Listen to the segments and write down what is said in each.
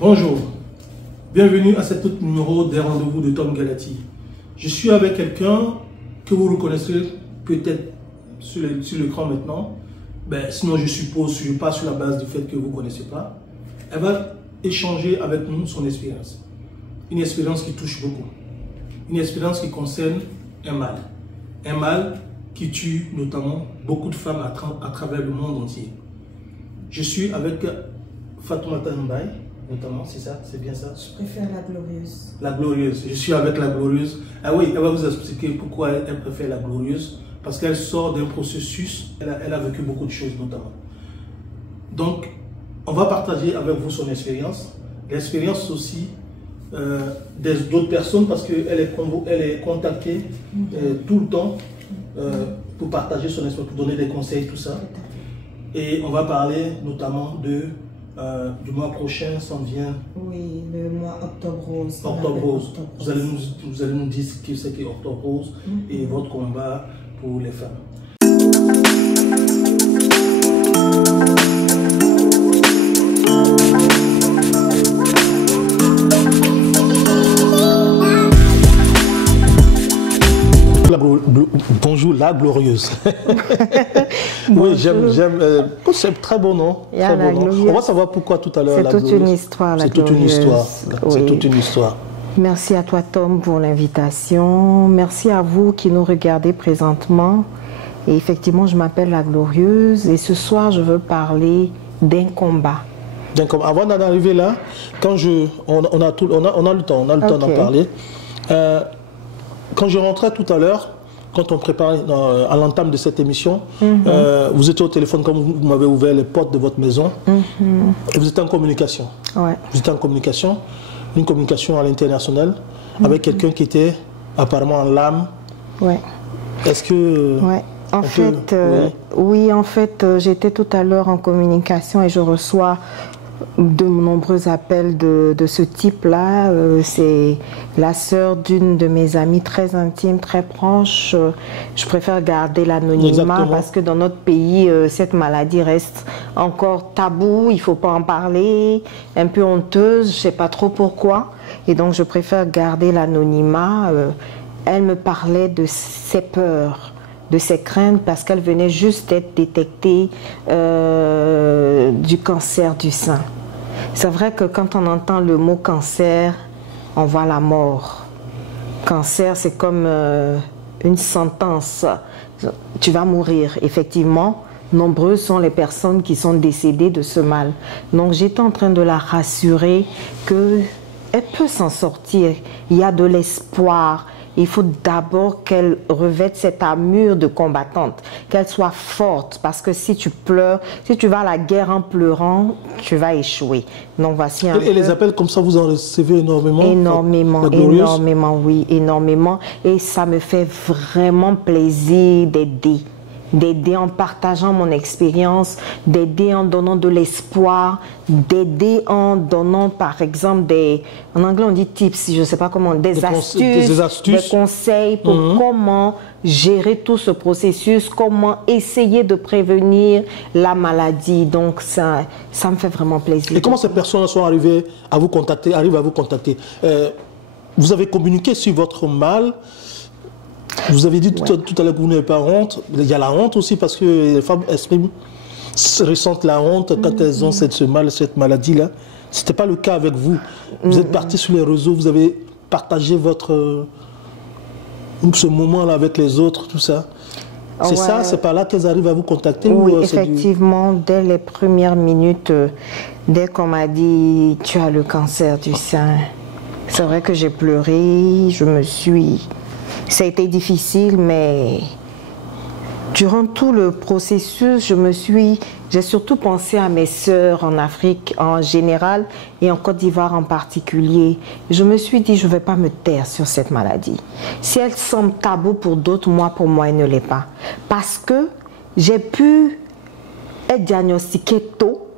Bonjour, bienvenue à cet autre numéro des rendez-vous de Tom Galati. Je suis avec quelqu'un que vous reconnaissez peut-être sur l'écran maintenant. Sinon, je suppose, je passe sur la base du fait que vous ne connaissez pas. Elle va échanger avec nous son expérience. Une expérience qui touche beaucoup. Une expérience qui concerne un mal. Un mal qui tue notamment beaucoup de femmes à travers le monde entier. Je suis avec Fatoumata Mbaye, notamment, c'est ça, c'est bien ça? Je préfère la glorieuse. La glorieuse, je suis avec la glorieuse. Ah oui, elle va vous expliquer pourquoi elle préfère la glorieuse. Parce qu'elle sort d'un processus, elle a vécu beaucoup de choses notamment. Donc, on va partager avec vous son expérience. L'expérience aussi d'autres personnes parce qu'elle est contactée tout le temps pour partager son expérience, pour donner des conseils, tout ça. Et on va parler notamment du mois prochain, s'en vient. Oui, le mois Octobre Rose. Octobre Rose. Vous allez nous dire ce que c'est que Octobre Rose et votre combat pour les femmes. Bonjour, la glorieuse. Oui, j'aime. C'est très bon nom. Très bon nom. On va savoir pourquoi tout à l'heure. C'est toute une histoire, la glorieuse. C'est toute une histoire. Oui. C'est toute une histoire. Merci à toi, Tom, pour l'invitation. Merci à vous qui nous regardez présentement. Et effectivement, je m'appelle la glorieuse. Et ce soir, je veux parler d'un combat. Avant d'en arriver là, quand on a le temps d'en parler. Quand je rentrais tout à l'heure, quand on préparait à l'entame de cette émission, vous étiez au téléphone comme vous m'avez ouvert les portes de votre maison et vous étiez en communication. Ouais. Vous étiez en communication, une communication à l'international avec quelqu'un qui était apparemment en larmes. Ouais. Est-ce que... Ouais. Oui, en fait, j'étais tout à l'heure en communication et je reçois de nombreux appels de ce type-là. C'est la sœur d'une de mes amies très intime, très proche. Je préfère garder l'anonymat parce que dans notre pays, cette maladie reste encore tabou. Il ne faut pas en parler, un peu honteuse, je ne sais pas trop pourquoi. Et donc, je préfère garder l'anonymat. Elle me parlait de ses peurs, de ses craintes, parce qu'elle venait juste d'être détectée du cancer du sein. C'est vrai que quand on entend le mot cancer, on voit la mort. Cancer, c'est comme une sentence. Tu vas mourir, effectivement. Nombreuses sont les personnes qui sont décédées de ce mal. Donc j'étais en train de la rassurer qu'elle peut s'en sortir. Il y a de l'espoir. Il faut d'abord qu'elle revête cette armure de combattante, qu'elle soit forte, parce que si tu pleures, si tu vas à la guerre en pleurant, tu vas échouer. Donc voici un peu... Et les appels comme ça, vous en recevez énormément? Énormément, oui, énormément. Et ça me fait vraiment plaisir d'aider en partageant mon expérience, d'aider en donnant de l'espoir, d'aider en donnant par exemple en anglais on dit tips, je ne sais pas comment, des astuces, des conseils pour comment gérer tout ce processus, comment essayer de prévenir la maladie. Donc ça me fait vraiment plaisir. Et comment ces personnes sont arrivées à vous contacter, vous avez communiqué sur votre mal. Vous avez dit tout à l'heure que vous n'avez pas honte. Il y a la honte aussi parce que les femmes ressentent la honte quand elles ont cette maladie-là. Ce n'était pas le cas avec vous. Vous êtes parti sur les réseaux, vous avez partagé ce moment-là avec les autres, tout ça. C'est ça, c'est par là qu'elles arrivent à vous contacter? Oui, effectivement, dès les premières minutes, dès qu'on m'a dit « tu as le cancer du sein », c'est vrai que j'ai pleuré, ça a été difficile, mais durant tout le processus, j'ai surtout pensé à mes sœurs en Afrique en général et en Côte d'Ivoire en particulier. Je me suis dit, je ne vais pas me taire sur cette maladie. Si elle semble tabou pour d'autres, pour moi, elle ne l'est pas. Parce que j'ai pu être diagnostiquée tôt,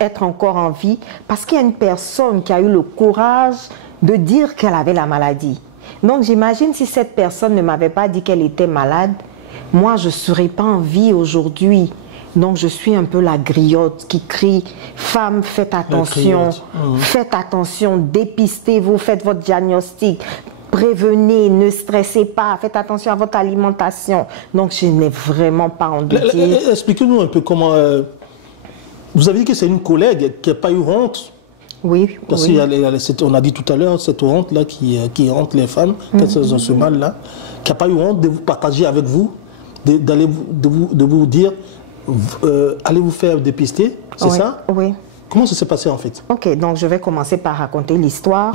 être encore en vie, parce qu'il y a une personne qui a eu le courage de dire qu'elle avait la maladie. Donc j'imagine si cette personne ne m'avait pas dit qu'elle était malade, moi je ne serais pas en vie aujourd'hui. Donc je suis un peu la griotte qui crie « Femmes, faites attention, faites attention, dépistez-vous, faites votre diagnostic, prévenez, ne stressez pas, faites attention à votre alimentation. » Donc je n'ai vraiment pas envie de dire... Expliquez-nous un peu comment... Vous avez dit que c'est une collègue qui n'a pas eu honte. Oui. Parce qu'on a dit tout à l'heure, cette honte-là qui hante les femmes, ce mal-là, qui n'a pas eu honte de vous partager avec vous, de vous dire, allez vous faire dépister, c'est ça? Oui. Comment ça s'est passé en fait? Ok, donc je vais commencer par raconter l'histoire.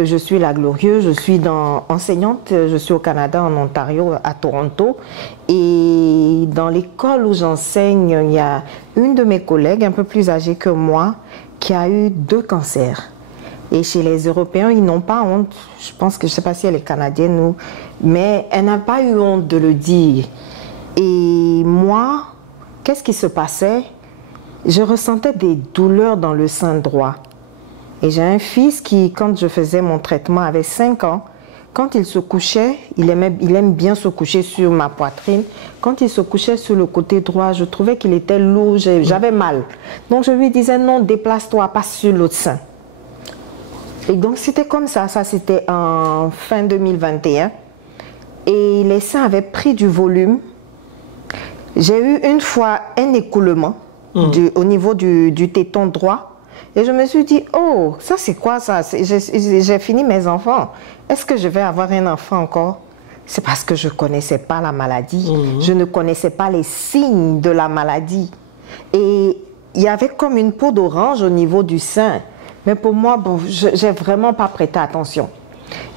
Je suis la Glorieuse, je suis enseignante, je suis au Canada, en Ontario, à Toronto. Et dans l'école où j'enseigne, il y a une de mes collègues, un peu plus âgée que moi, qui a eu 2 cancers. Et chez les Européens, ils n'ont pas honte. Je pense que, je ne sais pas si elle est canadienne ou... Mais elle n'a pas eu honte de le dire. Et moi, qu'est-ce qui se passait? Je ressentais des douleurs dans le sein droit. Et j'ai un fils qui, quand je faisais mon traitement, avait 5 ans. Quand il se couchait, il aime bien se coucher sur ma poitrine. Quand il se couchait sur le côté droit, je trouvais qu'il était lourd, j'avais mal. Donc je lui disais non, déplace-toi, pas sur l'autre sein. Et donc c'était comme ça c'était en fin 2021. Et les seins avaient pris du volume. J'ai eu une fois un écoulement au niveau du téton droit. Et je me suis dit, oh, ça c'est quoi ça? J'ai fini mes enfants. Est-ce que je vais avoir un enfant encore? C'est parce que je ne connaissais pas la maladie. Je ne connaissais pas les signes de la maladie. Et il y avait comme une peau d'orange au niveau du sein. Mais pour moi, bon, je n'ai vraiment pas prêté attention.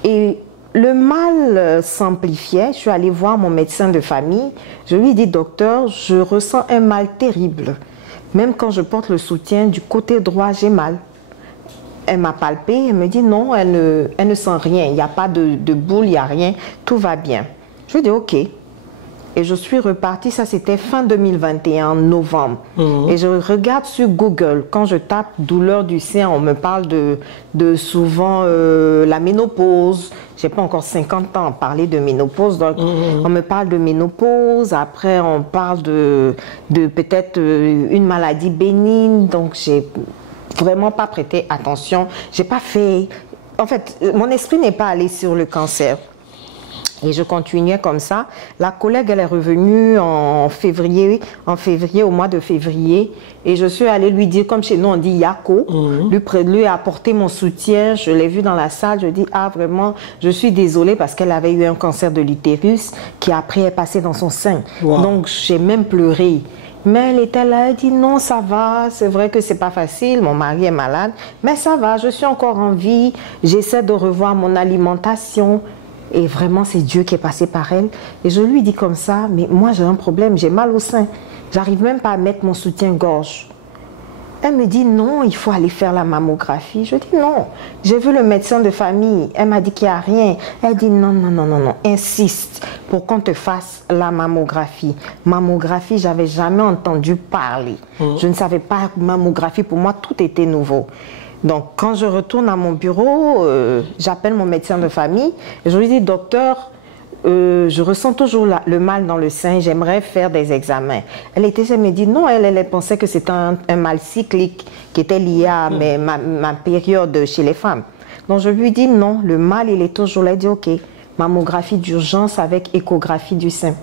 Et le mal s'amplifiait. Je suis allée voir mon médecin de famille. Je lui ai dit, docteur, je ressens un mal terrible. Même quand je porte le soutien, du côté droit, j'ai mal. Elle m'a palpé, elle me dit non, elle ne sent rien. Il n'y a pas de boule, il n'y a rien, tout va bien. Je lui ai dit ok. Et je suis repartie, ça c'était fin 2021, novembre. Et je regarde sur Google, quand je tape douleur du sein, on me parle de souvent la ménopause. Je n'ai pas encore 50 ans à parler de ménopause, donc on me parle de ménopause, après on parle de peut-être une maladie bénigne, donc j'ai vraiment pas prêté attention. J'ai pas fait... En fait, mon esprit n'est pas allé sur le cancer. Et je continuais comme ça. La collègue, elle est revenue en février, au mois de février. Et je suis allée lui dire, comme chez nous on dit Yako, lui apporter mon soutien. Je l'ai vue dans la salle. Je dis, ah vraiment, je suis désolée parce qu'elle avait eu un cancer de l'utérus qui après est passé dans son sein. Donc j'ai même pleuré. Mais elle était là, elle dit non, ça va, c'est vrai que c'est pas facile, mon mari est malade, mais ça va, je suis encore en vie, j'essaie de revoir mon alimentation. Et vraiment, c'est Dieu qui est passé par elle. Et je lui dis comme ça, mais moi j'ai un problème, j'ai mal au sein. J'arrive même pas à mettre mon soutien-gorge. Elle me dit non, il faut aller faire la mammographie. Je dis non, j'ai vu le médecin de famille. Elle m'a dit qu'il n'y a rien. Elle dit non, non, non, non, non, insiste pour qu'on te fasse la mammographie. Mammographie, j'avais jamais entendu parler. Je ne savais pas mammographie, pour moi tout était nouveau. Donc quand je retourne à mon bureau, j'appelle mon médecin de famille et je lui dis docteur, je ressens toujours le mal dans le sein, j'aimerais faire des examens. Elle me dit non, elle pensait que c'était un mal cyclique qui était lié à ma période chez les femmes. Donc je lui dis non, le mal il est toujours là. Elle dit ok, mammographie d'urgence avec échographie du sein.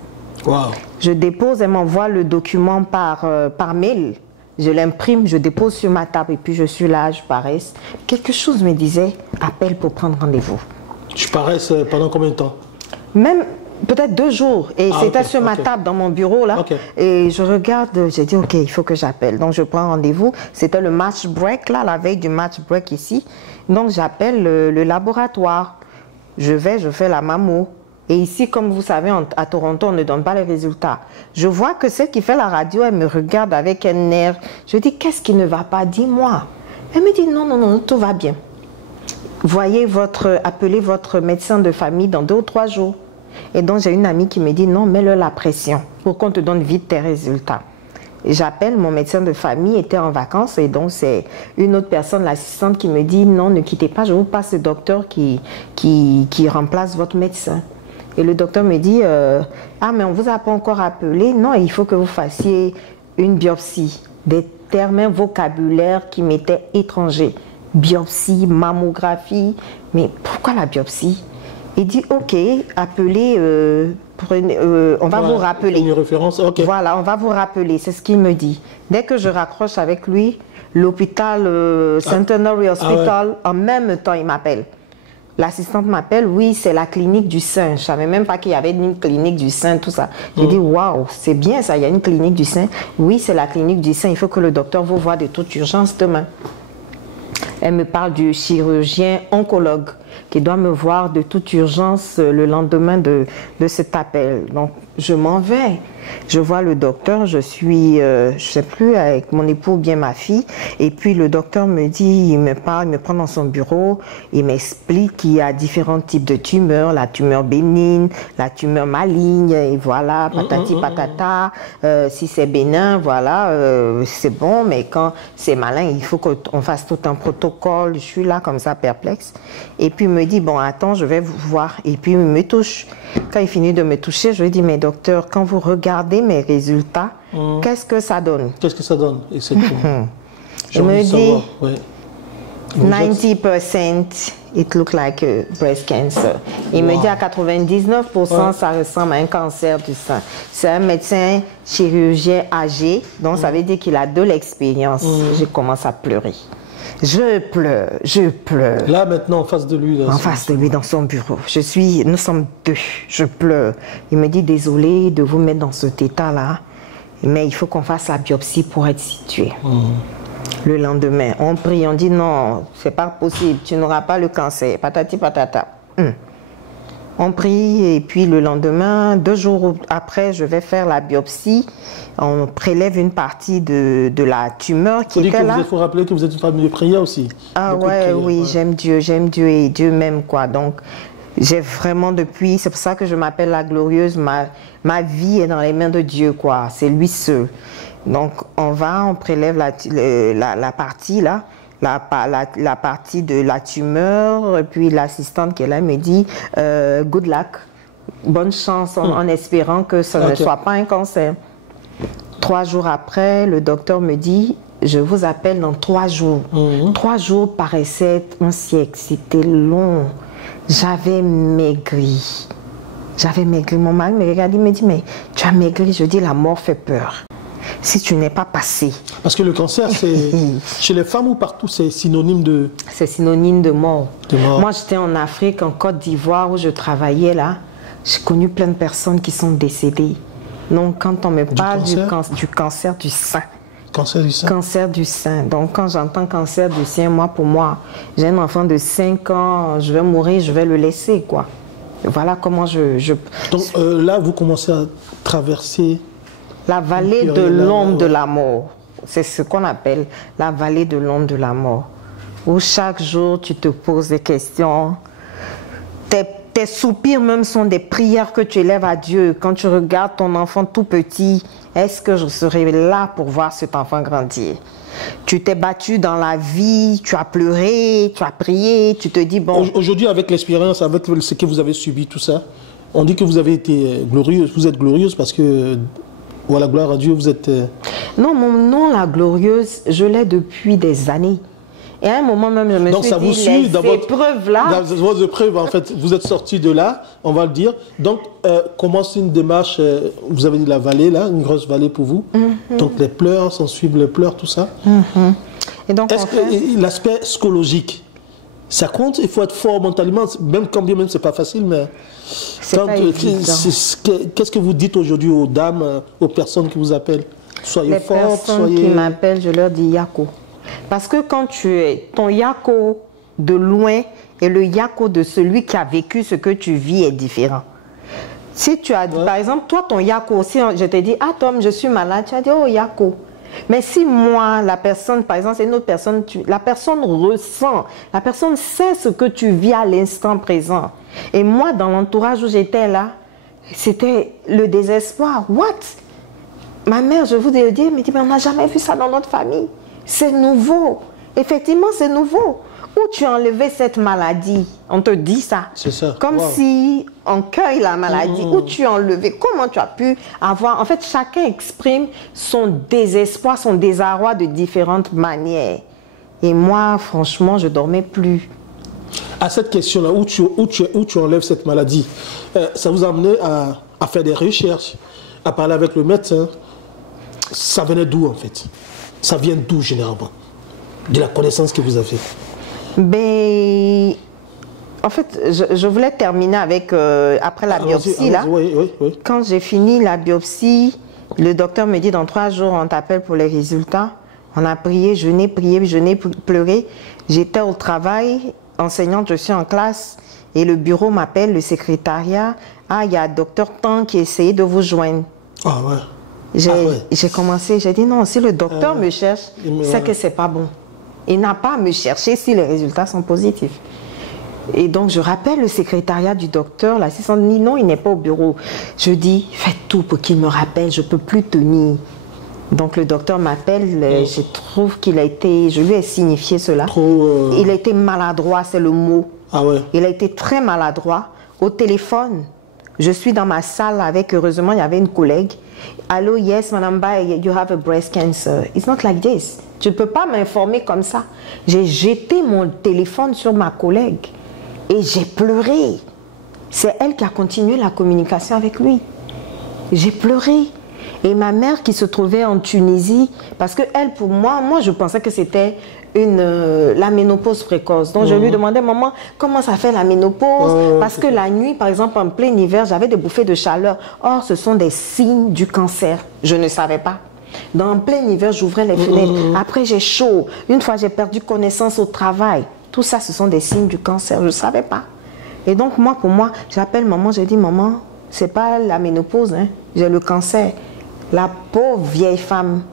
Wow. Je dépose, elle m'envoie le document par mail. Je l'imprime, je dépose sur ma table et puis je suis là, je paraisse. Quelque chose me disait, appelle pour prendre rendez-vous. Tu paraisses pendant combien de temps? Même peut-être 2 jours. Et c'était sur ma table dans mon bureau là. Et je regarde, j'ai dit ok, il faut que j'appelle. Donc je prends rendez-vous. C'était le match break là, la veille du match break ici. Donc j'appelle le laboratoire. Je vais, je fais la mammo. Et ici, comme vous savez, à Toronto, on ne donne pas les résultats. Je vois que celle qui fait la radio, elle me regarde avec un air. Je dis, qu'est-ce qui ne va pas? Dis-moi. Elle me dit, non, non, non, tout va bien. Voyez appelez votre médecin de famille dans 2 ou 3 jours. Et donc, j'ai une amie qui me dit, non, mets-le la pression pour qu'on te donne vite tes résultats. J'appelle mon médecin de famille, était en vacances, et donc c'est une autre personne, l'assistante, qui me dit, non, ne quittez pas, je vous passe le docteur qui remplace votre médecin. Et le docteur me dit, ah mais on ne vous a pas encore appelé, non, il faut que vous fassiez une biopsie. Des termes, un vocabulaire qui m'était étranger. Biopsie, mammographie. Mais pourquoi la biopsie? Il dit, ok, appelez, on va vous rappeler. Une référence, ok. Voilà, on va vous rappeler, c'est ce qu'il me dit. Dès que je raccroche avec lui, l'hôpital Centenary Hospital, en même temps, il m'appelle. L'assistante m'appelle, oui, c'est la clinique du sein. Je ne savais même pas qu'il y avait une clinique du sein, tout ça. J'ai dit, waouh, c'est bien ça, il y a une clinique du sein. Oui, c'est la clinique du sein, il faut que le docteur vous voie de toute urgence demain. Elle me parle du chirurgien oncologue qui doit me voir de toute urgence le lendemain de cet appel. Donc, je m'en vais. Je vois le docteur, je suis, je ne sais plus, avec mon époux ou bien ma fille. Et puis, le docteur me dit, il me parle, il me prend dans son bureau, il m'explique qu'il y a différents types de tumeurs, la tumeur bénigne, la tumeur maligne, et voilà, patati patata. Si c'est bénin, voilà, c'est bon, mais quand c'est malin, il faut qu'on fasse tout un protocole. Je suis là, comme ça, perplexe. Et puis, il me dit, bon, attends, je vais vous voir. Et puis, il me touche. Quand il finit de me toucher, je lui dis, mais docteur, quand vous regardez mes résultats, qu'est-ce que ça donne? Qu'est-ce que ça donne exactement? Il me dit, 90% it look like a breast cancer. Il me dit à 99%, ça ressemble à un cancer du sein. C'est un médecin chirurgien âgé, donc ça veut dire qu'il a de l'expérience. Je commence à pleurer. Je pleure, je pleure. Là, maintenant, en face de lui. En face de lui, dans son bureau. Nous sommes deux. Je pleure. Il me dit, désolé de vous mettre dans cet état-là, mais il faut qu'on fasse la biopsie pour être situé. Le lendemain, on prie, on dit, non, c'est pas possible, tu n'auras pas le cancer. Patati patata. On prie et puis le lendemain, 2 jours après, je vais faire la biopsie. On prélève une partie de la tumeur qui était là. Il faut rappeler que vous êtes une famille de prière aussi. Ah ouais, oui, j'aime Dieu et Dieu m'aime, quoi. Donc, j'ai vraiment depuis, c'est pour ça que je m'appelle la glorieuse, ma vie est dans les mains de Dieu, quoi. C'est lui seul. Donc, on prélève la partie là. La partie de la tumeur, et puis l'assistante qui est là me dit good luck, bonne chance en espérant que ce ne soit pas un cancer. 3 jours après, le docteur me dit je vous appelle dans 3 jours. 3 jours paraissaient un siècle, c'était long. J'avais maigri. Mon mari me regarde, il me dit mais tu as maigri. Je dis la mort fait peur. Si tu n'es pas passé. Parce que le cancer, c'est chez les femmes ou partout, c'est synonyme de... C'est synonyme de mort. Moi, j'étais en Afrique, en Côte d'Ivoire, où je travaillais là. J'ai connu plein de personnes qui sont décédées. Donc, quand on me parle du cancer du sein. Cancer du sein. Cancer du sein. Donc, quand j'entends cancer du sein, pour moi, j'ai un enfant de 5 ans, je vais mourir, je vais le laisser, quoi. Voilà comment Donc, là, vous commencez à traverser... La vallée de l'ombre de la mort, c'est ce qu'on appelle la vallée de l'ombre de la mort, où chaque jour tu te poses des questions, tes soupirs même sont des prières que tu élèves à Dieu. Quand tu regardes ton enfant tout petit, est-ce que je serai là pour voir cet enfant grandir? Tu t'es battu dans la vie, tu as pleuré, tu as prié, tu te dis bon... Aujourd'hui, avec l'expérience, avec ce que vous avez subi, tout ça, on dit que vous avez été glorieuse, vous êtes glorieuse parce que... Voilà, gloire à Dieu, vous êtes... Non, mon nom, la glorieuse, je l'ai depuis des années. Et à un moment même, je me suis dit, ces épreuves-là... Dans vos épreuves, en fait, vous êtes sorti de là, on va le dire. Donc, commence une démarche, vous avez dit la vallée, là, une grosse vallée pour vous. Donc, les pleurs, s'en suivent les pleurs, tout ça. Et donc, est-ce que l'aspect psychologique, ça compte? Il faut être fort mentalement, même quand bien même c'est pas facile, mais... Qu'est-ce que vous dites aujourd'hui aux dames, aux personnes qui vous appellent? Soyez fortes, les personnes qui m'appellent, je leur dis Yako. Parce que quand tu es ton Yako de loin et le Yako de celui qui a vécu ce que tu vis est différent. Si tu as, par exemple, toi, ton Yako, si je te dis, ah Tom, je suis malade, tu as dit, oh Yako. Mais si moi, la personne, par exemple, c'est une autre personne, la personne ressent, la personne sait ce que tu vis à l'instant présent. Et moi, dans l'entourage où j'étais là, c'était le désespoir. What? Ma mère, je vous ai dit, elle me dit, mais on n'a jamais vu ça dans notre famille. C'est nouveau. Effectivement, c'est nouveau. où tu as enlevé cette maladie? On te dit ça. C'est ça. Comme si on cueille la maladie. Où tu as enlevé? Comment tu as pu avoir... En fait, chacun exprime son désespoir, son désarroi de différentes manières. Et moi, franchement, je dormais plus. À cette question-là, où tu enlèves cette maladie, ça vous a amené à faire des recherches, à parler avec le médecin. Ça venait d'où, en fait? Ça vient d'où, généralement? De la connaissance que vous avez? Ben, en fait, je voulais terminer avec, après la biopsie, là. Oui. Quand j'ai fini la biopsie, le docteur me dit, dans 3 jours, on t'appelle pour les résultats. On a prié, jeûné, pleuré. J'étais au travail, enseignante, je suis en classe, et le bureau m'appelle, le secrétariat. Ah, il y a docteur Tan qui essayait de vous joindre. Ah ouais. J'ai commencé, j'ai dit non, si le docteur me cherche, c'est que c'est pas bon. Il n'a pas à me chercher si les résultats sont positifs. Et donc, je rappelle le secrétariat du docteur, l'assistante dit non, il n'est pas au bureau. Je dis, faites tout pour qu'il me rappelle, je ne peux plus tenir. Donc, le docteur m'appelle, je trouve qu'il a été, je lui ai signifié cela. Il a été maladroit, c'est le mot. Ah ouais. Il a été très maladroit. Au téléphone, je suis dans ma salle avec, heureusement, il y avait une collègue. Allô, yes, Madame Bay, you have a breast cancer. It's not like this. Tu ne peux pas m'informer comme ça. J'ai jeté mon téléphone sur ma collègue et j'ai pleuré. C'est elle qui a continué la communication avec lui. J'ai pleuré. Et ma mère qui se trouvait en Tunisie, parce que elle, pour moi je pensais que c'était la ménopause précoce. Donc je lui demandais, maman, comment ça fait la ménopause? Parce que la nuit, par exemple, en plein hiver, j'avais des bouffées de chaleur. Or, ce sont des signes du cancer. Je ne savais pas. Dans plein hiver, j'ouvrais les fenêtres. Après, j'ai chaud. Une fois, j'ai perdu connaissance au travail. Tout ça, ce sont des signes du cancer. Je ne savais pas. Et donc, pour moi, j'appelle maman, j'ai dit, maman, c'est pas la ménopause, hein. J'ai le cancer. La pauvre vieille femme,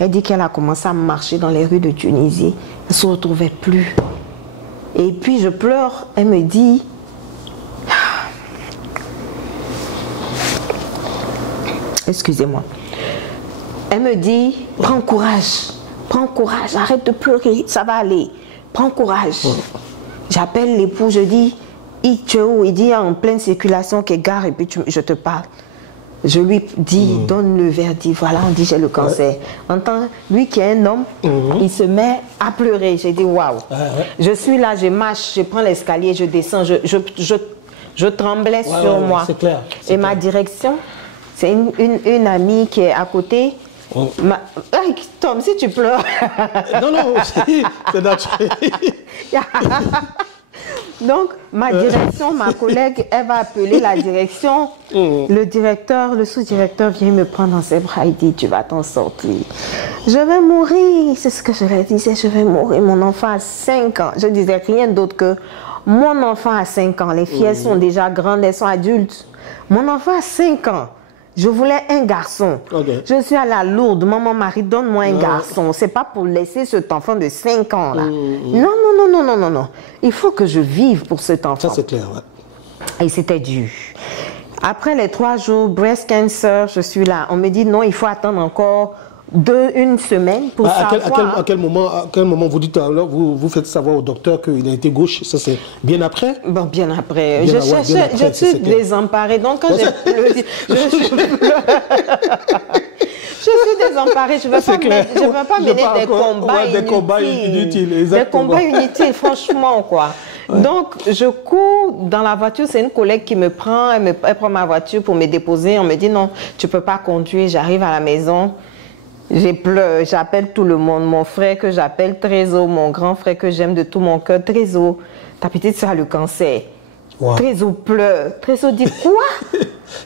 elle dit qu'elle a commencé à marcher dans les rues de Tunisie. Elle ne se retrouvait plus. Et puis je pleure. Elle me dit, excusez-moi. Elle me dit, prends courage, arrête de pleurer, ça va aller. Prends courage. J'appelle l'époux, je dis, il dit en pleine circulation qu'il gare et puis je te parle. Je lui dis, donne le verdict, voilà, on dit j'ai le cancer. Lui qui est un homme, il se met à pleurer. J'ai dit, waouh. Je suis là, je marche, je prends l'escalier, je descends, je tremblais sur moi. C'est clair. Et ma direction, c'est une amie qui est à côté. Tom, si tu pleures. Non, c'est naturel. Donc, ma direction, ma collègue, elle va appeler la direction. Le directeur, le sous-directeur vient me prendre dans ses bras. Il dit, tu vas t'en sortir. Je vais mourir. C'est ce que je leur disais, je vais mourir. Mon enfant a 5 ans. Je disais rien d'autre que mon enfant a 5 ans. Les filles, elles sont déjà grandes, elles sont adultes. Mon enfant a 5 ans. Je voulais un garçon. Je suis à la Lourdes. Maman, Marie, donne-moi un garçon. C'est pas pour laisser cet enfant de 5 ans là. Non. Il faut que je vive pour cet enfant. Ça, c'est clair, ouais. Et c'était dur. Après les 3 jours, breast cancer, je suis là. On me dit non, il faut attendre encore une semaine pour savoir. À quel moment vous dites, alors, vous faites savoir au docteur qu'il a été gauche? Ça, c'est bien après? Bon, bien après. Je suis désemparée. Donc, quand j'ai pleuré, je suis désemparée. Je ne veux pas mener des combats inutiles. Des combats inutiles, franchement, quoi. Ouais. Donc, je cours dans la voiture. C'est une collègue qui me prend. Elle prend ma voiture pour me déposer. On me dit non, tu ne peux pas conduire. J'arrive à la maison. J'ai pleuré, j'appelle tout le monde, mon frère que j'appelle Trésor, mon grand frère que j'aime de tout mon cœur, Trésor, ta petite soeur a le cancer. Wow. Trésor pleure. Trésor dit quoi?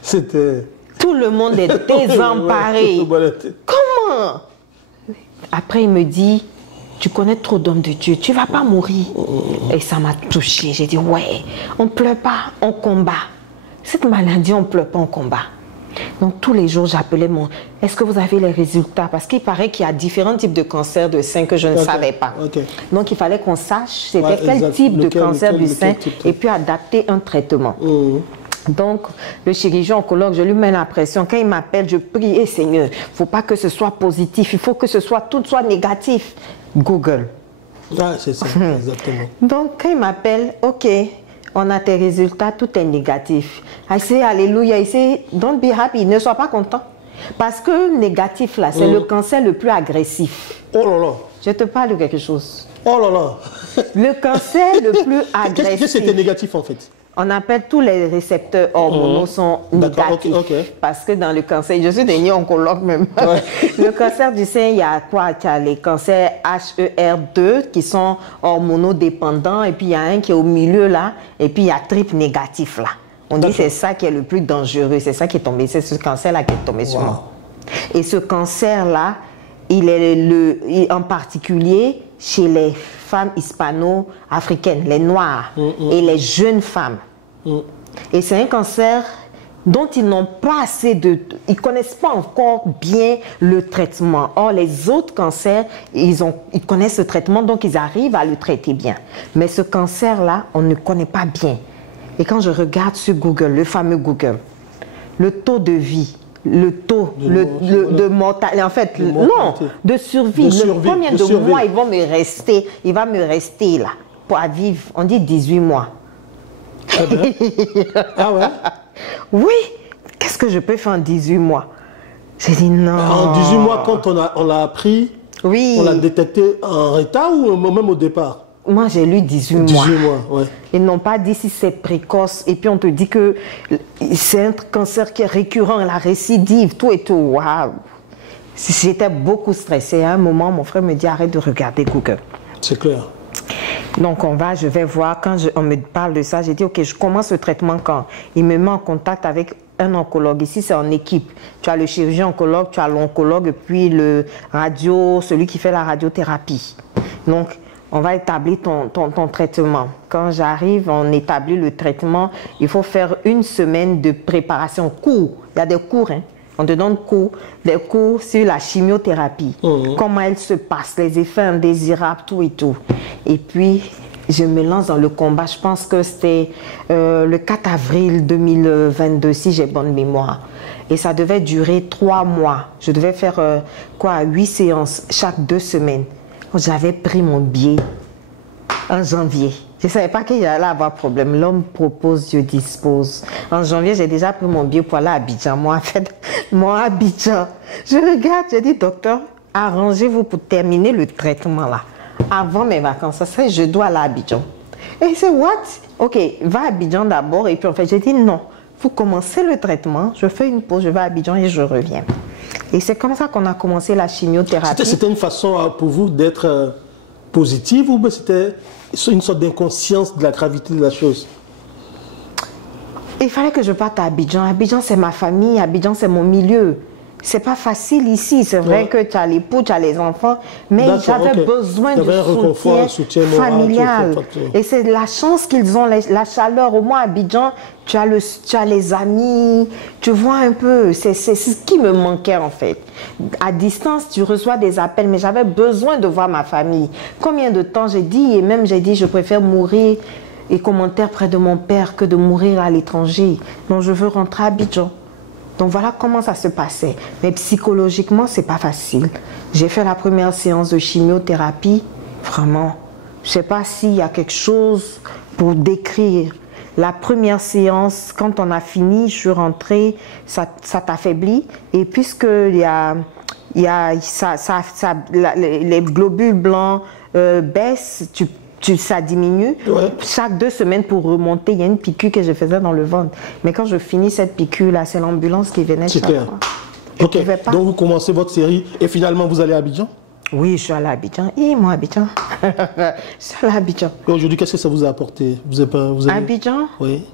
C'était... Tout le monde est désemparé. Comment? Après il me dit, tu connais trop d'hommes de Dieu, tu ne vas pas mourir. Et ça m'a touchée, j'ai dit ouais, on ne pleure pas, on combat. Cette maladie, on ne pleure pas, on combat. Donc tous les jours, j'appelais est-ce que vous avez les résultats? Parce qu'il paraît qu'il y a différents types de cancers de sein que je ne savais pas. Donc il fallait qu'on sache c'était quel type de cancer du sein et puis adapter un traitement. Donc le chirurgien oncologue, je lui mets la pression. Quand il m'appelle, je prie, Seigneur, il ne faut pas que ce soit positif, il faut que tout soit négatif. Google. Ah, c'est ça, exactement. Donc, quand il m'appelle, OK, on a tes résultats, tout est négatif. I say, alléluia, I say, don't be happy, ne sois pas content. Parce que négatif, là, c'est le cancer le plus agressif. Oh là là. Je te parle de quelque chose. Oh là là. Le cancer le plus agressif. Qu'est-ce que c'était négatif, en fait? On appelle tous les récepteurs hormonaux sont négatifs. Parce que dans le cancer, je suis devenu oncologue même. Ouais. Le cancer du sein, il y a quoi? Tu as les cancers HER2 qui sont hormonodépendants, et puis il y a un qui est au milieu là, et puis il y a triple négatif là. On dit que c'est ça qui est le plus dangereux, c'est ça qui est tombé, c'est ce cancer-là qui est tombé sur moi. Et ce cancer-là, il est en particulier chez les femmes hispano-africaines, les noires et les jeunes femmes. Et c'est un cancer dont ils n'ont pas assez de... Ils ne connaissent pas encore bien le traitement. Or, les autres cancers, ils connaissent le traitement, donc ils arrivent à le traiter bien. Mais ce cancer-là, on ne connaît pas bien. Et quand je regarde sur Google, le fameux Google, le taux de vie, le taux de mortalité, en fait, non, de survie, combien de mois il va me rester là pour vivre, on dit 18 mois. Ah, ben. Ah ouais? Oui, qu'est-ce que je peux faire en 18 mois? J'ai dit non. En 18 mois, quand on l'a appris, oui. On l'a détecté en retard ou même au départ? Moi, j'ai lu 18 mois. 18 mois, ouais. Ils n'ont pas dit si c'est précoce. Et puis, on te dit que c'est un cancer qui est récurrent, la récidive, tout et tout. Waouh! J'étais beaucoup stressée. À un moment, mon frère me dit, arrête de regarder Google. C'est clair. Donc, je vais voir. Quand on me parle de ça, j'ai dit, OK, je commence le traitement quand? Il me met en contact avec un oncologue. Ici, c'est en équipe. Tu as le chirurgien oncologue, tu as l'oncologue, puis celui qui fait la radiothérapie. Donc, on va établir ton traitement. Quand j'arrive, on établit le traitement. Il faut faire une semaine de préparation, cours. Il y a des cours, hein. On te donne des cours sur la chimiothérapie. Comment elle se passe, les effets indésirables, tout et tout. Et puis, je me lance dans le combat. Je pense que c'était le 4 avril 2022, si j'ai bonne mémoire. Et ça devait durer 3 mois. Je devais faire 8 séances chaque 2 semaines. J'avais pris mon billet en janvier. Je ne savais pas qu'il y allait avoir problème. L'homme propose, Dieu dispose. En janvier, j'ai déjà pris mon billet pour aller à Abidjan. Moi, en fait, Abidjan. Je regarde, je dis, docteur, arrangez-vous pour terminer le traitement là. Avant mes vacances, ça serait, je dois aller à Abidjan. Et c'est what? Ok, va à Abidjan d'abord. Et puis en fait, j'ai dit non. Vous commencez le traitement, je fais une pause, je vais à Abidjan et je reviens. Et c'est comme ça qu'on a commencé la chimiothérapie. C'était une façon pour vous d'être positive ou c'était une sorte d'inconscience de la gravité de la chose? Il fallait que je parte à Abidjan. Abidjan, c'est ma famille. Abidjan, c'est mon milieu. C'est pas facile ici. C'est vrai que tu as l'époux, tu as les enfants, mais j'avais besoin de soutien familial. Et c'est la chance qu'ils ont, la chaleur. Au moins, à Abidjan, tu as les amis, tu vois un peu. C'est ce qui me manquait en fait. À distance, tu reçois des appels, mais j'avais besoin de voir ma famille. Combien de temps j'ai dit, je préfère mourir et commentaire près de mon père que de mourir à l'étranger. Donc je veux rentrer à Abidjan. Donc voilà comment ça se passait. Mais psychologiquement, c'est pas facile. J'ai fait la première séance de chimiothérapie. Vraiment, je sais pas s'il y a quelque chose pour décrire. La première séance, quand on a fini, je suis rentrée, ça t'affaiblit. Et puisque les globules blancs baissent, ça diminue. Ouais. Chaque 2 semaines pour remonter, il y a une piqûre que je faisais dans le ventre. Mais quand je finis cette piqûre-là, c'est l'ambulance qui venait chaque fois. Ok, donc vous commencez votre série et finalement vous allez à Abidjan? Oui, je suis allée à Abidjan. Et moi, Abidjan. Je suis allée à Abidjan. Aujourd'hui, qu'est-ce que ça vous a apporté? Vous avez... Abidjan? Oui.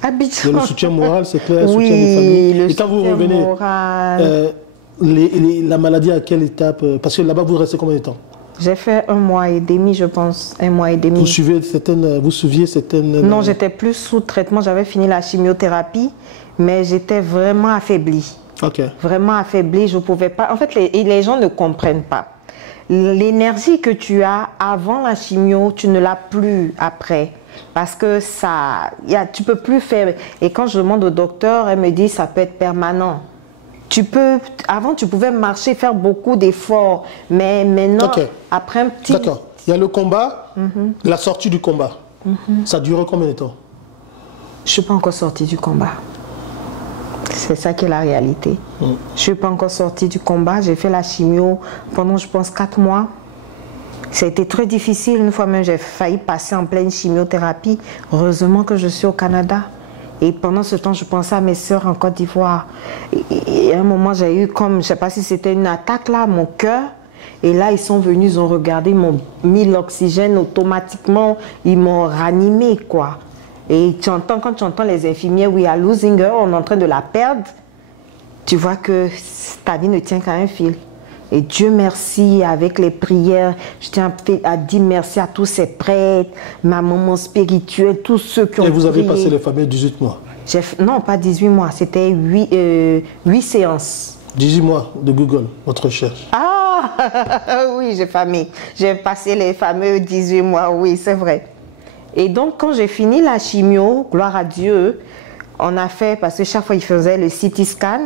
Abidjan. Le soutien moral, c'est clair, oui, soutien des familles. Et quand vous revenez, la maladie à quelle étape? Parce que là-bas, vous restez combien de temps? J'ai fait 1 mois et demi, je pense. 1 mois et demi. Vous suiviez certaines... Non, j'étais plus sous traitement. J'avais fini la chimiothérapie, mais j'étais vraiment affaiblie. Ok. Vraiment affaiblie. Je ne pouvais pas... En fait, les gens ne comprennent pas. L'énergie que tu as avant la chimio, tu ne l'as plus après. Parce que tu ne peux plus faire... Et quand je demande au docteur, elle me dit ça peut être permanent. Avant, tu pouvais marcher, faire beaucoup d'efforts. Mais maintenant, après un petit... Il y a le combat, la sortie du combat. Ça dure combien de temps? Je ne suis pas encore sortie du combat. C'est ça qui est la réalité. Je ne suis pas encore sortie du combat. J'ai fait la chimio pendant, je pense, 4 mois. Ça a été très difficile. Une fois même, j'ai failli passer en pleine chimiothérapie. Heureusement que je suis au Canada. Et pendant ce temps, je pensais à mes sœurs en Côte d'Ivoire. Et à un moment, j'ai eu comme, je ne sais pas si c'était une attaque là, mon cœur. Et là, ils sont venus, ils ont regardé, ils m'ont mis l'oxygène automatiquement. Ils m'ont ranimé, quoi. Et tu entends, quand tu entends les infirmières, we are losing her, on est en train de la perdre. Tu vois que ta vie ne tient qu'à un fil. Et Dieu merci, avec les prières, je tiens à dire merci à tous ces prêtres, ma maman spirituelle, tous ceux qui ont prié. Et vous avez passé les fameux 18 mois? Non, pas 18 mois, c'était 8 séances. 18 mois de Google, votre recherche. Ah oui, j'ai passé les fameux 18 mois, oui, c'est vrai. Et donc, quand j'ai fini la chimio, gloire à Dieu, on a fait, parce que chaque fois, il faisait le CT scan,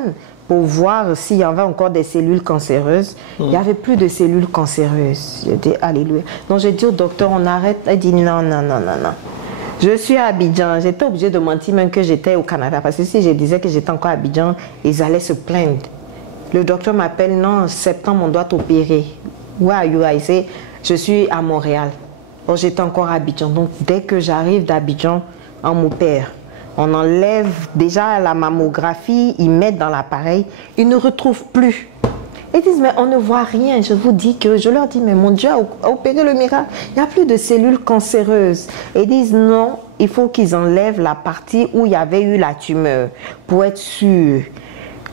pour voir s'il y avait encore des cellules cancéreuses. Il n'y avait plus de cellules cancéreuses. J'ai dit, alléluia. Donc j'ai dit au docteur, on arrête. Il dit, non, non, non, non, non. Je suis à Abidjan. J'étais obligée de mentir même que j'étais au Canada. Parce que si je disais que j'étais encore à Abidjan, ils allaient se plaindre. Le docteur m'appelle, non, en septembre, on doit t'opérer. Where are you? I say, je suis à Montréal. Bon, j'étais encore à Abidjan. Donc dès que j'arrive d'Abidjan, on m'opère. On enlève déjà la mammographie, ils mettent dans l'appareil, ils ne retrouvent plus. Ils disent, mais on ne voit rien. Je vous dis que, je leur dis, mais mon Dieu a opéré le miracle. Il n'y a plus de cellules cancéreuses. Et ils disent, non, il faut qu'ils enlèvent la partie où il y avait eu la tumeur, pour être sûr.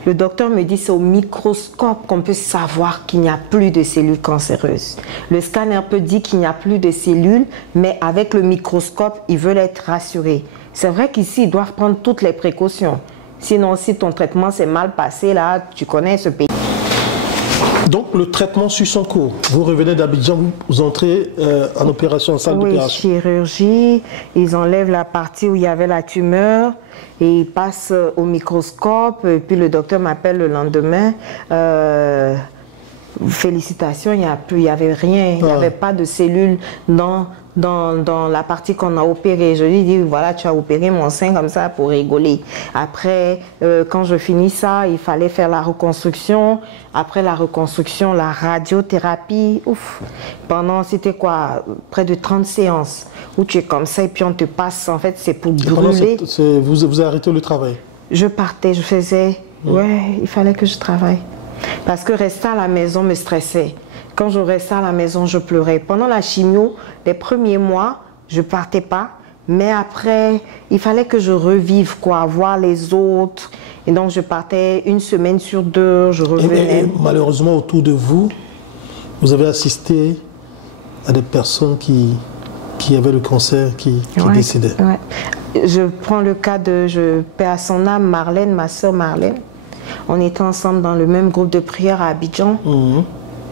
Le docteur me dit, c'est au microscope qu'on peut savoir qu'il n'y a plus de cellules cancéreuses. Le scanner peut dire qu'il n'y a plus de cellules, mais avec le microscope, ils veulent être rassurés. C'est vrai qu'ici, ils doivent prendre toutes les précautions. Sinon, si ton traitement s'est mal passé, là, tu connais ce pays. Donc, le traitement suit son cours. Vous revenez d'Abidjan, vous entrez en opération, en salle d'opération. Oui, chirurgie. Ils enlèvent la partie où il y avait la tumeur et ils passent au microscope. Et puis, le docteur m'appelle le lendemain. Félicitations, il n'y avait rien. Il n'y avait pas de cellules dans la partie qu'on a opérée. Je lui dis, voilà, tu as opéré mon sein comme ça pour rigoler. Après, quand je finis ça, il fallait faire la reconstruction. Après la reconstruction, la radiothérapie. Ouf. Pendant, c'était quoi, près de 30 séances où tu es comme ça et puis on te passe. En fait, c'est pour brûler. Vous arrêtez le travail? Je partais, je faisais. Ouais, il fallait que je travaille. Parce que rester à la maison me stressait. Quand je restais à la maison, je pleurais. Pendant la chimio, les premiers mois, je ne partais pas. Mais après, il fallait que je revive, quoi, voir les autres. Et donc, je partais 1 semaine sur 2, je revenais. Et malheureusement, autour de vous, vous avez assisté à des personnes qui avaient le cancer, qui décédaient. Ouais. Je prends le cas de, je paie à son âme, Marlène, ma soeur Marlène. On était ensemble dans le même groupe de prière à Abidjan.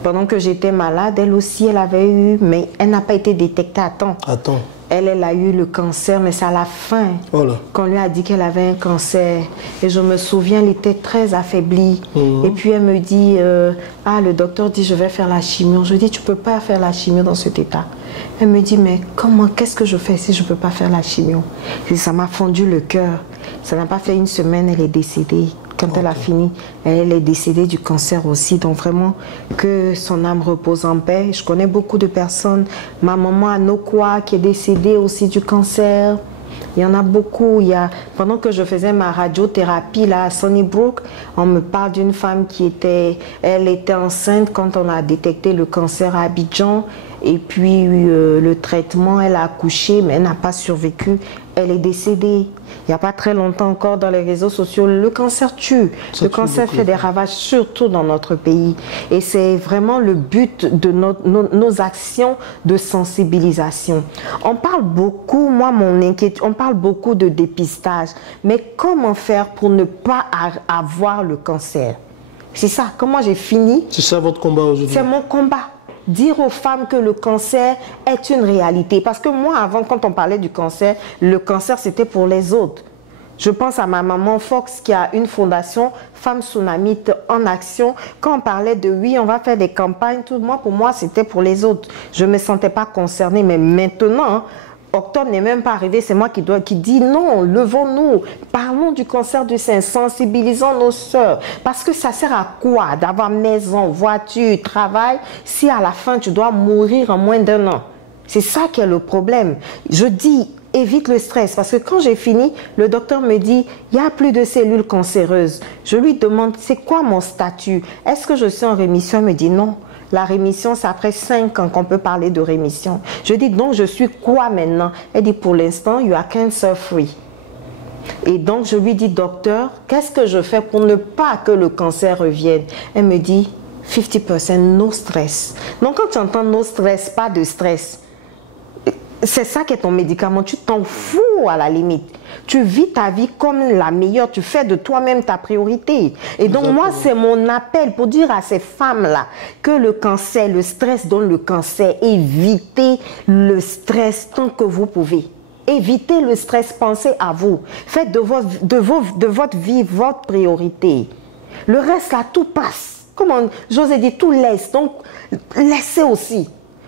Pendant que j'étais malade, elle aussi, elle avait eu, mais elle n'a pas été détectée à temps. Elle a eu le cancer, mais c'est à la fin qu'on lui a dit qu'elle avait un cancer. Et je me souviens, elle était très affaiblie. Et puis elle me dit, le docteur dit, je vais faire la chimio. Je dis, tu ne peux pas faire la chimio dans cet état. Elle me dit, mais comment, qu'est-ce que je fais si je ne peux pas faire la chimio? Et ça m'a fondu le cœur. Ça n'a pas fait 1 semaine, elle est décédée. Quand elle a fini, elle est décédée du cancer aussi. Donc vraiment, que son âme repose en paix. Je connais beaucoup de personnes. Ma maman Anokwa qui est décédée aussi du cancer. Il y en a beaucoup. Pendant que je faisais ma radiothérapie là, à Sunnybrook, on me parle d'une femme elle était enceinte quand on a détecté le cancer à Abidjan. Et puis le traitement, elle a accouché, mais elle n'a pas survécu. Elle est décédée. Il n'y a pas très longtemps encore dans les réseaux sociaux, le cancer tue. Le cancer fait des ravages, surtout dans notre pays. Et c'est vraiment le but de nos actions de sensibilisation. On parle beaucoup, moi mon inquiétude, on parle beaucoup de dépistage. Mais comment faire pour ne pas avoir le cancer? C'est ça, comment j'ai fini. C'est ça votre combat aujourd'hui? C'est mon combat. Dire aux femmes que le cancer est une réalité. Parce que moi, avant, quand on parlait du cancer, le cancer, c'était pour les autres. Je pense à ma maman Fox qui a une fondation Femmes Tsunamites en action. Quand on parlait de oui, on va faire des campagnes, tout moi, pour moi, c'était pour les autres. Je ne me sentais pas concernée. Mais maintenant, hein, octobre n'est même pas arrivé, c'est moi qui dis non, levons-nous, parlons du cancer du sein, sensibilisons nos sœurs. Parce que ça sert à quoi d'avoir maison, voiture, travail, si à la fin tu dois mourir en moins d'1 an? C'est ça qui est le problème. Je dis, évite le stress, parce que quand j'ai fini, le docteur me dit, il n'y a plus de cellules cancéreuses. Je lui demande, c'est quoi mon statut? Est-ce que je suis en rémission? Il me dit non. La rémission, c'est après 5 ans qu'on peut parler de rémission. Je dis, donc, je suis quoi maintenant? Elle dit, pour l'instant, you are cancer free. Et donc, je lui dis, docteur, qu'est-ce que je fais pour ne pas que le cancer revienne? Elle me dit, 50% no stress. Donc, quand tu entends no stress, pas de stress, c'est ça qui est ton médicament. Tu t'en fous à la limite. Tu vis ta vie comme la meilleure. Tu fais de toi-même ta priorité. Et donc, moi, c'est mon appel pour dire à ces femmes-là que le cancer, le stress donne le cancer. Évitez le stress tant que vous pouvez. Évitez le stress. Pensez à vous. Faites de votre vie votre priorité. Le reste, là, tout passe. Comme José dit, tout laisse. Donc, laissez aussi.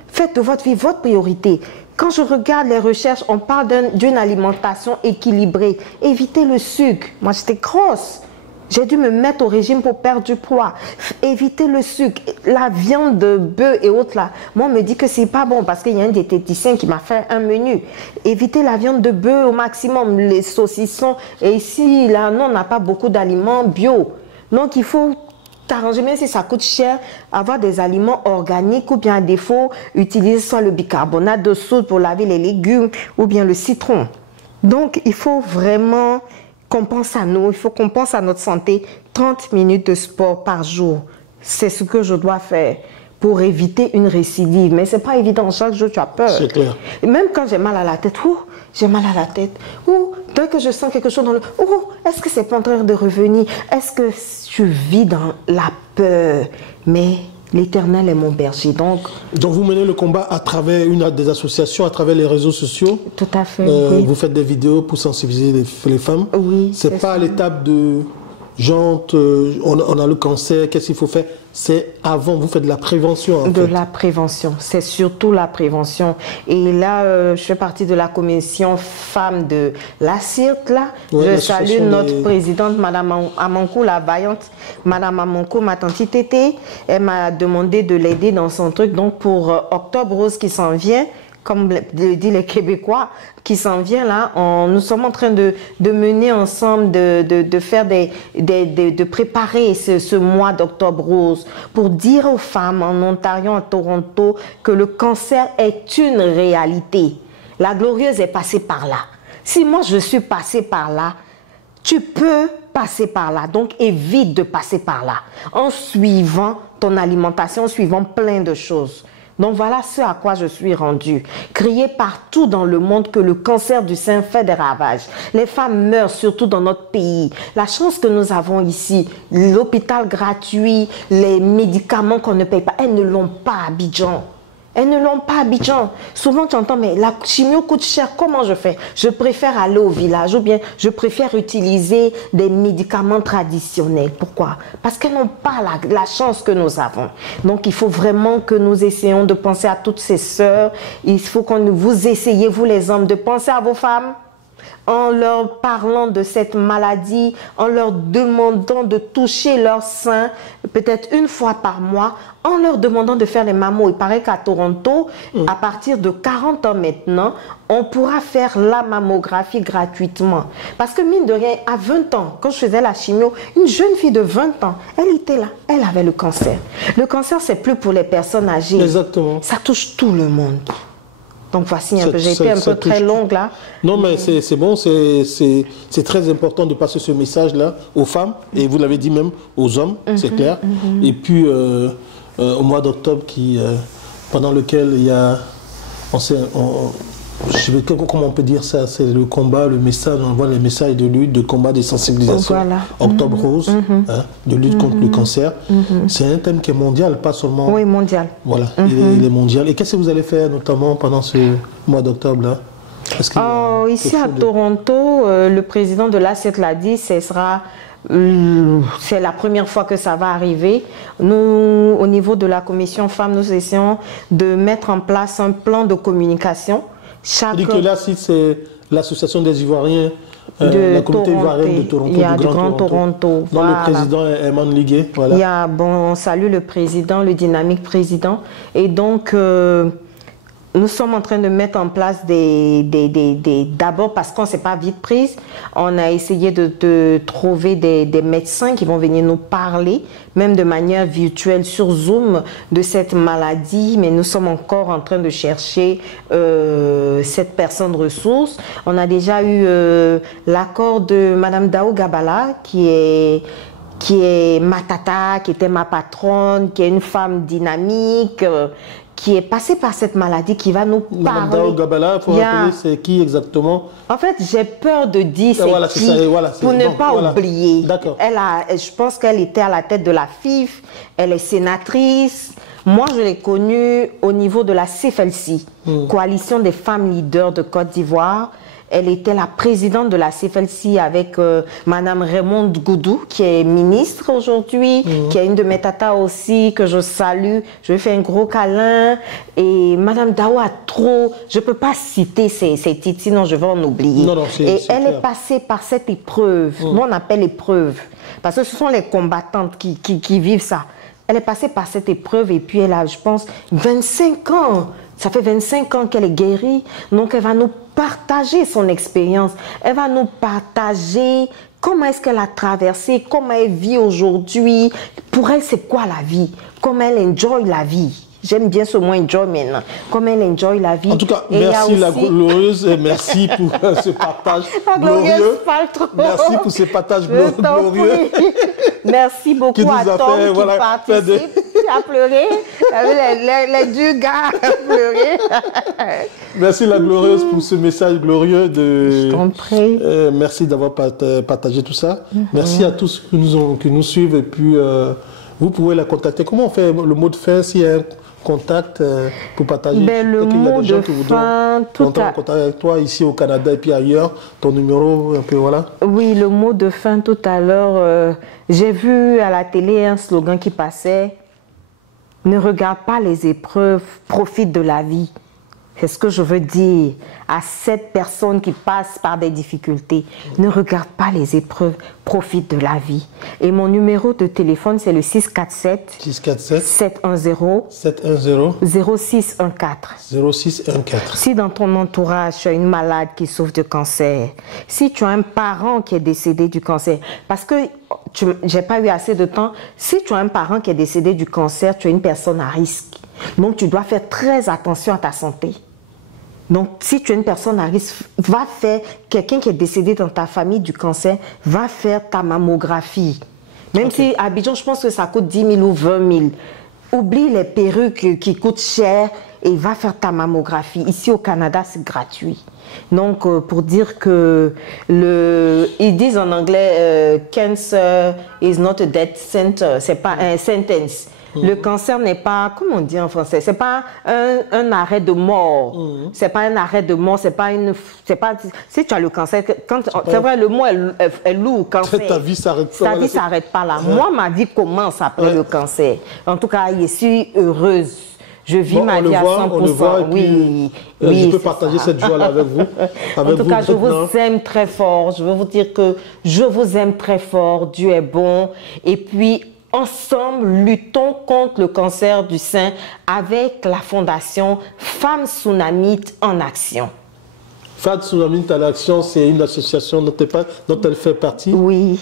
Faites de votre vie votre priorité. Quand je regarde les recherches, on parle d'une alimentation équilibrée. Évitez le sucre. Moi, j'étais grosse. J'ai dû me mettre au régime pour perdre du poids. Évitez le sucre. La viande de bœuf et autres là. Moi, on me dit que c'est pas bon parce qu'il y a un diététicien qui m'a fait un menu. Évitez la viande de bœuf au maximum, les saucissons. Et ici, là, non, on n'a pas beaucoup d'aliments bio. Donc, il faut t'arranger, même si ça coûte cher, avoir des aliments organiques ou bien à défaut, utiliser soit le bicarbonate de soude pour laver les légumes ou bien le citron. Donc, il faut vraiment qu'on pense à nous, il faut qu'on pense à notre santé. 30 minutes de sport par jour, c'est ce que je dois faire pour éviter une récidive. Mais ce n'est pas évident, chaque jour tu as peur. C'est clair. Et même quand j'ai mal à la tête, j'ai mal à la tête. Dès que je sens quelque chose dans le... est-ce que c'est pas en train de revenir? Est-ce que je vis dans la peur? Mais l'Éternel est mon berger. Donc vous menez le combat à travers des associations, à travers les réseaux sociaux. Tout à fait. Oui. Vous faites des vidéos pour sensibiliser les femmes. Oui. C'est pas à l'étape de... on a le cancer, qu'est-ce qu'il faut faire? C'est avant, vous faites de la prévention. La prévention, c'est surtout la prévention. Et là, je fais partie de la commission femmes de la CIRT. Là. Je salue notre présidente, Madame Amankou, la vaillante. Madame Amankou, ma tante Tété, elle m'a demandé de l'aider dans son truc. Donc pour Octobre Rose qui s'en vient, comme le disent les Québécois, qui s'en vient là, nous sommes en train de mener ensemble, de faire de préparer ce mois d'Octobre Rose pour dire aux femmes en Ontario, à Toronto, que le cancer est une réalité. La Glorieuse est passée par là. Si moi je suis passée par là, tu peux passer par là. Donc évite de passer par là en suivant ton alimentation, en suivant plein de choses. Donc voilà ce à quoi je suis rendue. Crier partout dans le monde que le cancer du sein fait des ravages. Les femmes meurent surtout dans notre pays. La chance que nous avons ici, l'hôpital gratuit, les médicaments qu'on ne paye pas, elles ne l'ont pas à Abidjan. Elles ne l'ont pas à Abidjan. Souvent, tu entends, mais la chimio coûte cher, comment je fais? Je préfère aller au village ou bien je préfère utiliser des médicaments traditionnels. Pourquoi? Parce qu'elles n'ont pas la chance que nous avons. Donc, il faut vraiment que nous essayions de penser à toutes ces sœurs. Il faut que vous essayiez, vous les hommes, de penser à vos femmes en leur parlant de cette maladie, en leur demandant de toucher leur sein peut-être une fois par mois, en leur demandant de faire les mammos. Il paraît qu'à Toronto, à partir de 40 ans maintenant, on pourra faire la mammographie gratuitement. Parce que mine de rien, à 20 ans, quand je faisais la chimio, une jeune fille de 20 ans, elle était là, elle avait le cancer. Le cancer, c'est plus pour les personnes âgées. Exactement. Ça touche tout le monde. Donc voici un peu, j'ai été un peu très longue là. Non mais c'est bon, c'est très important de passer ce message-là aux femmes, et vous l'avez dit même aux hommes, c'est clair. Et puis au mois d'octobre, pendant lequel il y a, comment on peut dire ça, c'est le combat, le message, on voit les messages de lutte, de combat, de sensibilisation. Voilà. Octobre Rose, hein, de lutte contre le cancer. C'est un thème qui est mondial, pas seulement... Oui, mondial. Voilà, il est mondial. Et qu'est-ce que vous allez faire notamment pendant ce mois d'octobre là? Ici à Toronto, le président de l'ACET l'a dit, c'est la première fois que ça va arriver. Nous, au niveau de la commission femmes, nous essayons de mettre en place un plan de communication. C'est-à-dire que là, si c'est l'association des Ivoiriens, la communauté ivoirienne de Toronto, il y a du Grand Toronto. Dont le président est Eman Ligué. Voilà. On salue le président, le dynamique président. Et donc, nous sommes en train de mettre en place d'abord parce qu'on ne s'est pas vite prise, on a essayé de trouver des médecins qui vont venir nous parler, même de manière virtuelle sur Zoom, de cette maladie, mais nous sommes encore en train de chercher cette personne ressource. On a déjà eu l'accord de Madame Dao Gabala, qui est ma tata, qui était ma patronne, qui est une femme dynamique, qui est passée par cette maladie, qui va nous parler. Madame Dao Gabala, il faut rappeler c'est qui exactement? En fait, j'ai peur de dire c'est qui, pour ne pas oublier. D'accord. Je pense qu'elle était à la tête de la FIF, elle est sénatrice. Moi, je l'ai connue au niveau de la CFLC, Coalition des femmes leaders de Côte d'Ivoire. Elle était la présidente de la CFLC avec Madame Raymond Goudou, qui est ministre aujourd'hui, qui est une de mes tatas aussi, que je salue. Je lui fais un gros câlin. Et Madame Dao a trop... Je ne peux pas citer ses titres, sinon je vais en oublier. Et elle est passée par cette épreuve. Moi, on appelle épreuve. Parce que ce sont les combattantes qui vivent ça. Elle est passée par cette épreuve et puis elle a, je pense, 25 ans. Ça fait 25 ans qu'elle est guérie. Donc, elle va nous partager son expérience. Elle va nous partager comment est-ce qu'elle a traversé, comment elle vit aujourd'hui. Pour elle, c'est quoi la vie? Comment elle enjoy la vie? J'aime bien ce mot enjoyment. Comment elle enjoy la vie. En tout cas, merci la glorieuse et merci pour ce partage glorieux. Merci pour ce partage glorieux. Merci beaucoup à Tom qui participe. Tu as pleuré. Les deux gars ont pleuré. Merci la glorieuse pour ce message glorieux. Je t'en prie. Merci d'avoir partagé tout ça. Merci à tous qui nous suivent. Et puis, vous pouvez la contacter. Comment on fait le mot de fin s'il y a un contact pour partager? Le mot de fin, tout à contact avec toi ici au Canada et puis ailleurs, ton numéro, un peu, voilà. Oui, le mot de fin tout à l'heure, j'ai vu à la télé un slogan qui passait: ne regarde pas les épreuves, profite de la vie. C'est ce que je veux dire à cette personne qui passe par des difficultés. Ne regarde pas les épreuves, profite de la vie. Et mon numéro de téléphone, c'est le 647 710 0614. Si dans ton entourage, tu as une malade qui souffre de cancer, si tu as un parent qui est décédé du cancer, parce que j'ai pas eu assez de temps, si tu as un parent qui est décédé du cancer, tu es une personne à risque. Donc, tu dois faire très attention à ta santé. Donc, si tu es une personne à risque, va faire, quelqu'un qui est décédé dans ta famille du cancer, va faire ta mammographie. Même si à Abidjan, je pense que ça coûte 10 000 ou 20 000. Oublie les perruques qui coûtent cher et va faire ta mammographie. Ici au Canada, c'est gratuit. Donc, pour dire que ils disent en anglais, cancer is not a death sentence, c'est pas un sentence. Le cancer n'est pas, comment on dit en français, c'est pas un arrêt de mort. C'est pas un arrêt de mort, c'est pas une, si tu as le cancer, c'est vrai, le mot est lourd, cancer. Ta vie s'arrête pas. Ta vie s'arrête pas là. Moi, ma vie commence après le cancer. En tout cas, je suis heureuse. Je vis ma vie à 100%. On le voit, et puis, je peux partager cette joie-là avec vous. En tout cas, je vous aime très fort. Je veux vous dire que je vous aime très fort. Dieu est bon. Et puis, ensemble, luttons contre le cancer du sein avec la fondation Femmes Tsunamites en Action. Femmes Tsunamites en Action, c'est une association dont elle fait partie. Oui,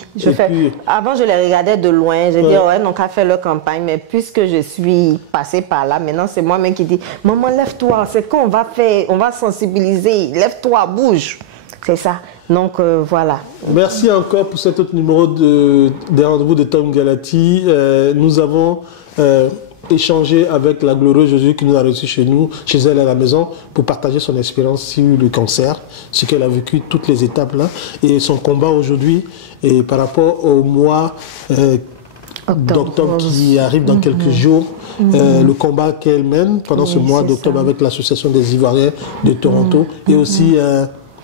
avant je les regardais de loin, je disais ouais, non qu'à faire leur campagne, mais puisque je suis passée par là, maintenant c'est moi-même qui dis maman lève-toi, c'est qu'on va faire, on va sensibiliser, lève-toi, bouge. C'est ça. Donc voilà. Merci encore pour cet autre numéro des rendez-vous de Tom Galati. Nous avons échangé avec la glorieuse Jésus qui nous a reçus chez elle à la maison, pour partager son expérience sur le cancer, ce qu'elle a vécu, toutes les étapes là, et son combat aujourd'hui, et par rapport au mois d'octobre qui arrive dans quelques jours. le combat qu'elle mène pendant ce mois d'octobre avec l'Association des Ivoiriens de Toronto et aussi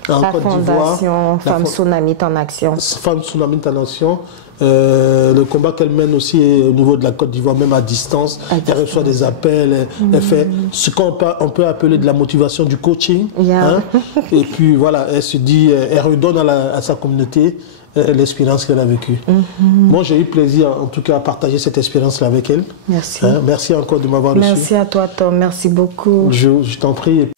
en la Côte d'Ivoire. Fondation Femmes Tsunamite en Action. Femmes Tsunamite en Action. Le combat qu'elle mène aussi au niveau de la Côte d'Ivoire, même à distance. Elle reçoit des appels, elle fait ce qu'on peut appeler de la motivation, du coaching. Hein? Et puis voilà, elle se dit, elle redonne à sa communauté l'expérience qu'elle a vécue. Moi, j'ai eu plaisir, en tout cas, à partager cette expérience-là avec elle. Merci. Hein? Merci encore de m'avoir reçu. Merci à toi, Tom. Merci beaucoup. Je t'en prie.